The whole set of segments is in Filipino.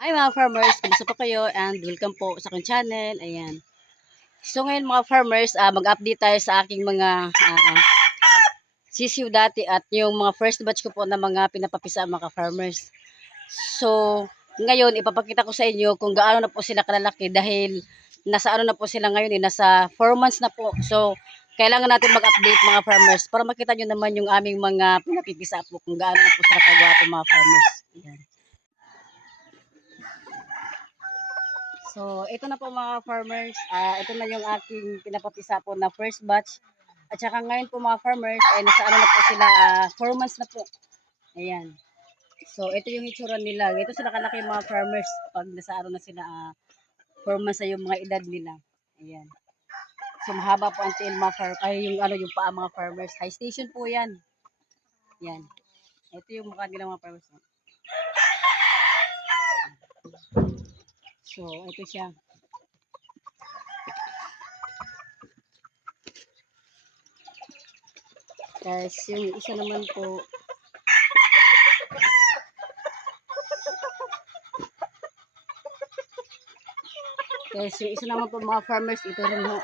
Hi mga farmers, kumusta po kayo and welcome po sa aking channel. Ayan. So ngayon mga farmers, mag-update tayo sa aking mga sisiw dati at yung mga first batch ko po na mga pinapapisa mga farmers. So ngayon ipapakita ko sa inyo kung gaano na po sila kalalaki dahil nasa ano na po sila ngayon nasa 4 months na po. So kailangan natin mag-update mga farmers para makita nyo naman yung aming mga pinapipisa po kung gaano na po sila kagwapo mga farmers. Ayan. So, ito na po mga farmers. Ito na yung aking pinapapisa po na first batch. At saka ngayon po mga farmers, ay nasa ano na po sila, 4 months na po. Ayan. So, ito yung itsura nila. Ito sila kalaki mga farmers. Pag nasa ano na sila, 4 months na yung mga edad nila. Ayan. So, mahaba po ang tail mga farmers. Ay, yung ano, yung paa mga farmers. High station po yan. Yan. Ito yung mukha nila mga farmers. So, ito siya. Tapos yung isa naman po, yung isa naman po mga farmers, ito rin ho.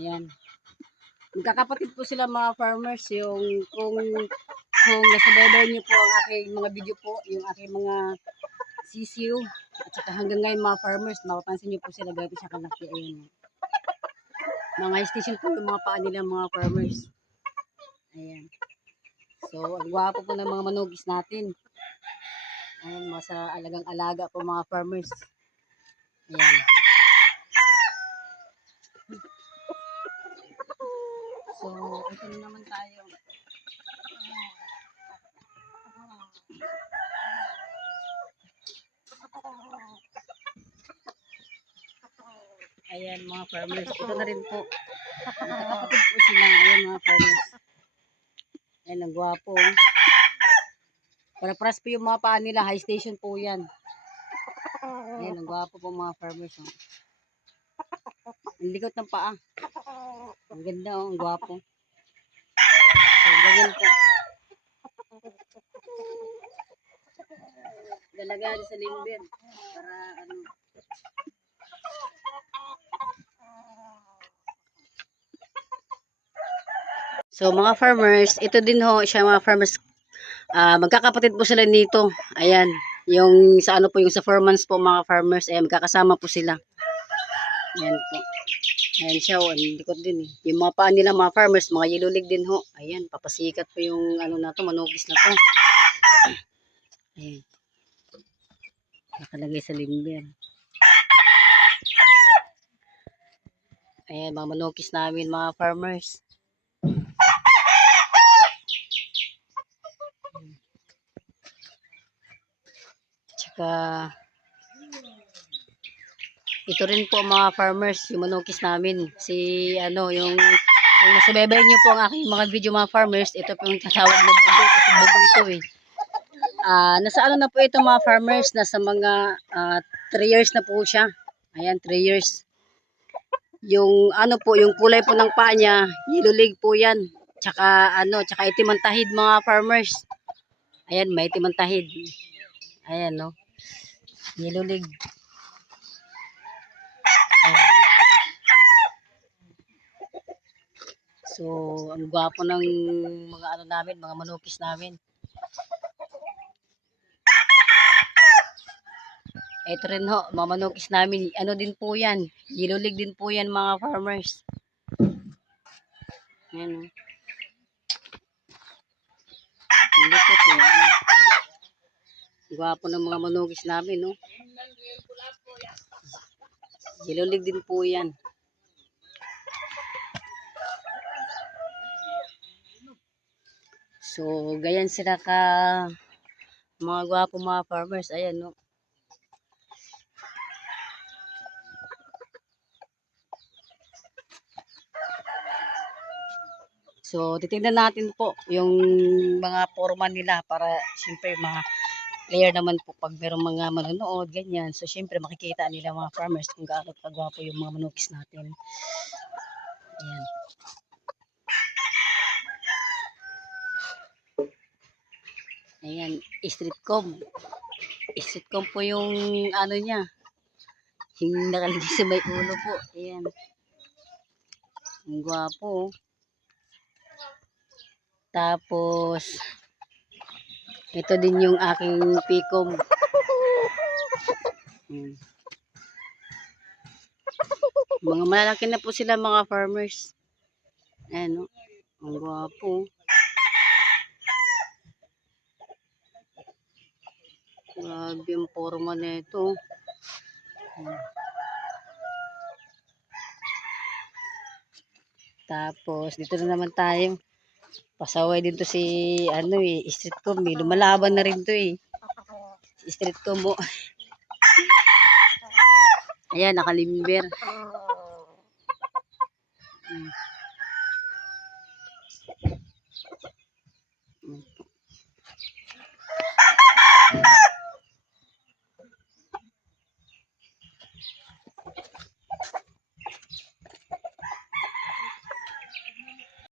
Ayan. Magkakapatid po sila mga farmers. Kung nasubaybayan niyo po ang aking mga video po, yung aking mga sisiw, at saka hanggang ngayon mga farmers, mapapansin niyo po sila gabi siya kalaki. Ayan. Mga station po yung mga paa nila mga farmers. Ayan. So, ang gwapo po ng mga manugis natin. Ayan, mga sa alagang alaga po mga farmers. Ayan. So, ito na naman tayo. Ayan mga farmers. Ito na rin po. Magkakapatid po sila. Ayan mga farmers. Ayan, ang gwapo. Para-paras po yung mga paa nila. High station po yan. Ayan, ang gwapo po mga farmers. Oh. Ang likot ng paa. Ang ganda oh, ang gwapo. So, ganyan po. Dalagaan sa limber. Para ano. So mga farmers, ito din ho siya mga farmers. Magkakapatid po sila nito. Ayan, yung sa ano po yung sa 4 months po mga farmers, magkakasama po sila. Ayan po. Ayan siya, oh, ang likod din eh. Yung mga paa nila mga farmers, mga yellow leg din ho. Ayan, papasikat po yung ano na to, manugis na to. Ayan. Nakalagay sa limber. Ayan, mga manugis namin mga farmers. Tsaka ito rin po mga farmers, yung manukis namin. Kung nasubaybayan niyo po ang aking mga video mga farmers, ito po yung tatawag na bugo kasi bugo ito eh. Nasa ano na po ito mga farmers, nasa mga 3 years na po siya. Ayan, 3 years. Yung ano po, yung kulay po ng paa niya, yellow leg po yan. Tsaka itim ang tahid mga farmers. Ayan, may itim ang tahid. Ayan no. Yellow leg. Ayan. So, ang gwapo ng mga ano namin, mga manukis namin. Ito rin ho, mga manukis namin. Ano din po yan? Yellow leg din po yan mga farmers. Ayan o. Likot eh. Gwapo ng mga manukis namin, no? Yellow leg din po yan. So, ganyan sila ka mga gwapo mga farmers. Ayan, no? So, titignan natin po yung mga forma nila para siyempre mga clear naman po pag merong mga manonood, ganyan. So, siyempre makikita nila mga farmers kung gaano kagwapo yung mga manukis natin. Ayan. Ayan, street comb. Sitcom po yung ano niya. Yung nakalagay sa may ulo po. Ayan. Ang gwapo. Oh. Tapos, ito din yung aking pikom. Ayan. Mga malalaki na po sila mga farmers. Ayan, no? Ang gwapo. Grabe yung forma na ito. Tapos, dito na naman tayo. Pasaway din to si, ano eh, street com. Eh. Lumalaban na rin to eh. Si street com mo. Ayan, nakalimber.